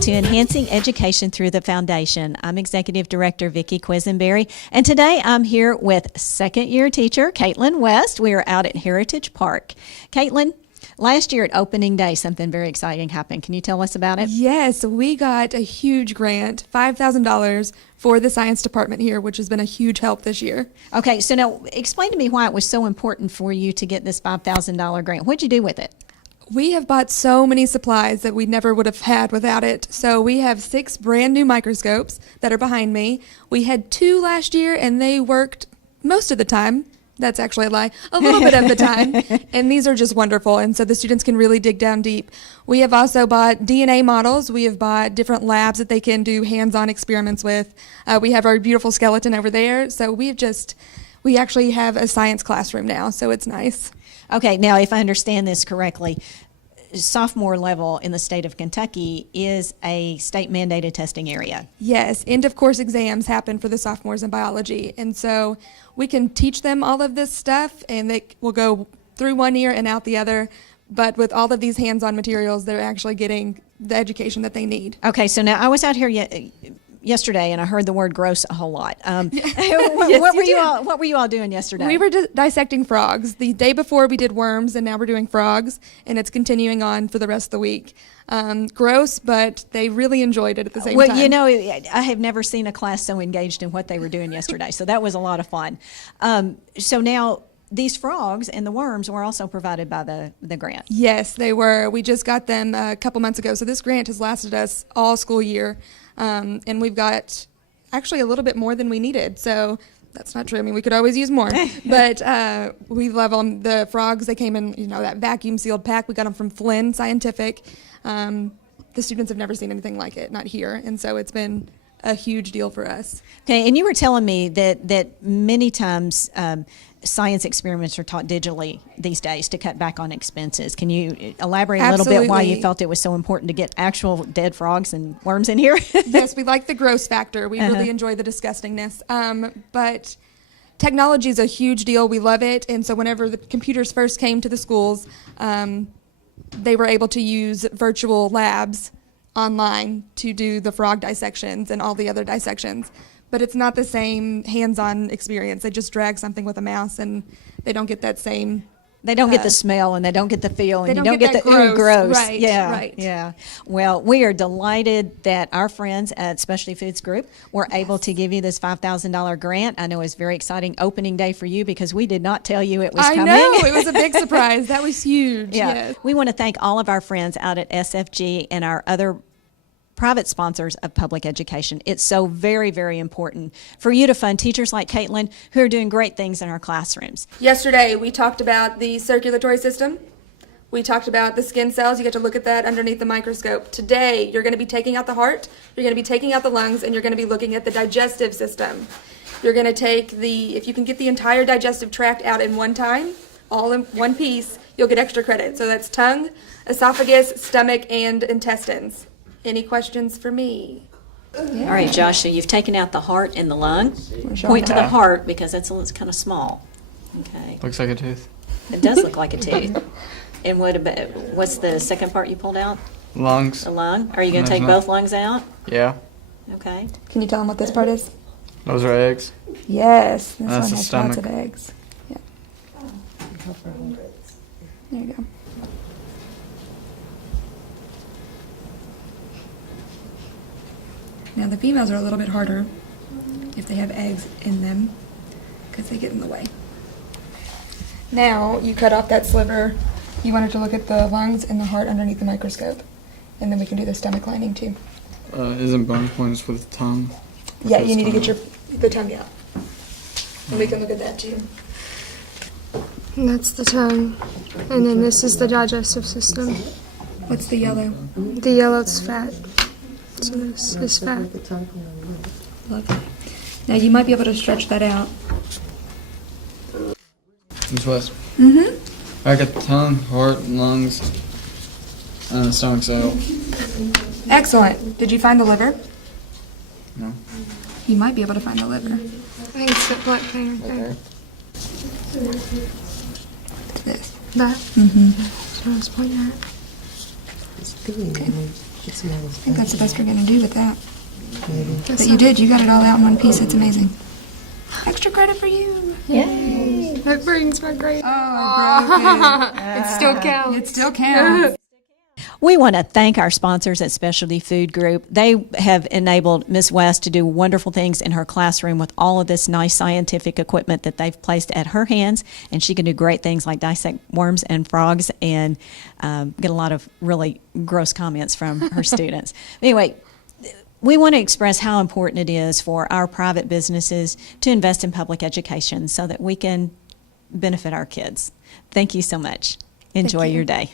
to Enhancing Education Through the Foundation. I'm Executive Director Vicki Quisenberry, and today I'm here with second-year teacher Katelyn West. We are out at Heritage Park. Katelyn, last year at opening day, something very exciting happened. Can you tell us about it? Yes, we got a huge grant, $5,000 for the science department here, which has been a huge help this year. Okay, so now explain to me why it was so important for you to get this $5,000 grant. What'd you do with it? We have bought so many supplies that we never would have had without it. So we have 6 brand new microscopes that are behind me. We had 2 last year and they worked most of the time. That's actually a lie. A little bit of the time. And these are just wonderful. And so the students can really dig down deep. We have also bought DNA models. We have bought different labs that they can do hands-on experiments with. We have our beautiful skeleton over there. So we actually have a science classroom now. So it's nice. Okay, now if I understand this correctly, sophomore level in the state of Kentucky is a state mandated testing area. Yes, end of course exams happen for the sophomores in biology. And so we can teach them all of this stuff and they will go through one ear and out the other. But with all of these hands-on materials, they're actually getting the education that they need. Okay, so now I was out here yesterday and I heard the word gross a whole lot. Yes, what were you all doing yesterday? We were dissecting frogs. The day before we did worms and now we're doing frogs and it's continuing on for the rest of the week. Gross, but they really enjoyed it at the same time. Well, you know, I have never seen a class so engaged in what they were doing yesterday, so that was a lot of fun. So now these frogs and the worms were also provided by the grant. Yes, they were. We just got them a couple months ago, so this grant has lasted us all school year. And we've got actually a little bit more than we needed. So that's not true. I mean, we could always use more. But we love them. The frogs, they came in, that vacuum sealed pack. We got them from Flynn Scientific. The students have never seen anything like it, not here. And so it's been a huge deal for us. Okay, and you were telling me that many times science experiments are taught digitally these days to cut back on expenses. Can you elaborate a little bit why you felt it was so important to get actual dead frogs and worms in here? Yes, we like the gross factor. We really enjoy the disgustingness. But technology is a huge deal. We love it. And so whenever the computers first came to the schools, they were able to use virtual labs online to do the frog dissections and all the other dissections. But it's not the same hands-on experience. They just drag something with a mouse and they don't get that same... They don't get the smell and they don't get the feel and you don't get the gross. Right, yeah, right. Yeah. Well, we are delighted that our friends at Specialty Foods Group were able to give you this $5,000 grant. I know it's very exciting opening day for you because we did not tell you it was coming. I know. It was a big surprise. That was huge. Yeah. Yes. We want to thank all of our friends out at SFG and our other private sponsors of public education. It's so very, very important for you to fund teachers like Katelyn who are doing great things in our classrooms. Yesterday, we talked about the circulatory system. We talked about the skin cells. You get to look at that underneath the microscope. Today, you're going to be taking out the heart, you're going to be taking out the lungs, and you're going to be looking at the digestive system. You're going to take if you can get the entire digestive tract out in one time, all in one piece, you'll get extra credit. So that's tongue, esophagus, stomach, and intestines. Any questions for me? Yeah. All right, Josh, so you've taken out the heart and the lung. Point to the heart because it's kind of small. Okay. Looks like a tooth. It does look like a tooth. And what's the second part you pulled out? Lungs. The lung? Are you going to take both lungs out? Yeah. Okay. Can you tell them what this part is? Those are eggs. Yes. This That's one the has stomach. lots of eggs. Yeah. There you go. Now the females are a little bit harder if they have eggs in them because they get in the way. Now you cut off that sliver. You wanted to look at the lungs and the heart underneath the microscope. And then we can do the stomach lining too. Isn't bone points with the tongue? Yeah, you need to get the tongue out. And we can look at that too. And that's the tongue. And then this is the digestive system. What's the yellow? The yellow's fat. So this is fat. Lovely. Now you might be able to stretch that out. It's West. Mm-hmm. I got the tongue, heart, lungs, and the stomach's out. Excellent. Did you find the liver? No. You might be able to find the liver. I think it's that black thing right there. This. That? Mm-hmm. That's what I was pointing at. Okay. I think that's the best we're going to do with that. But you did. You got it all out in one piece. It's amazing. Extra credit for you. Yay! That brings my grade. Oh, It still counts. it still counts. We want to thank our sponsors at Specialty Food Group. They have enabled Ms. West to do wonderful things in her classroom with all of this nice scientific equipment that they've placed at her hands, and she can do great things like dissect worms and frogs and get a lot of really gross comments from her students. Anyway, we want to express how important it is for our private businesses to invest in public education so that we can benefit our kids. Thank you so much. Enjoy you. your day.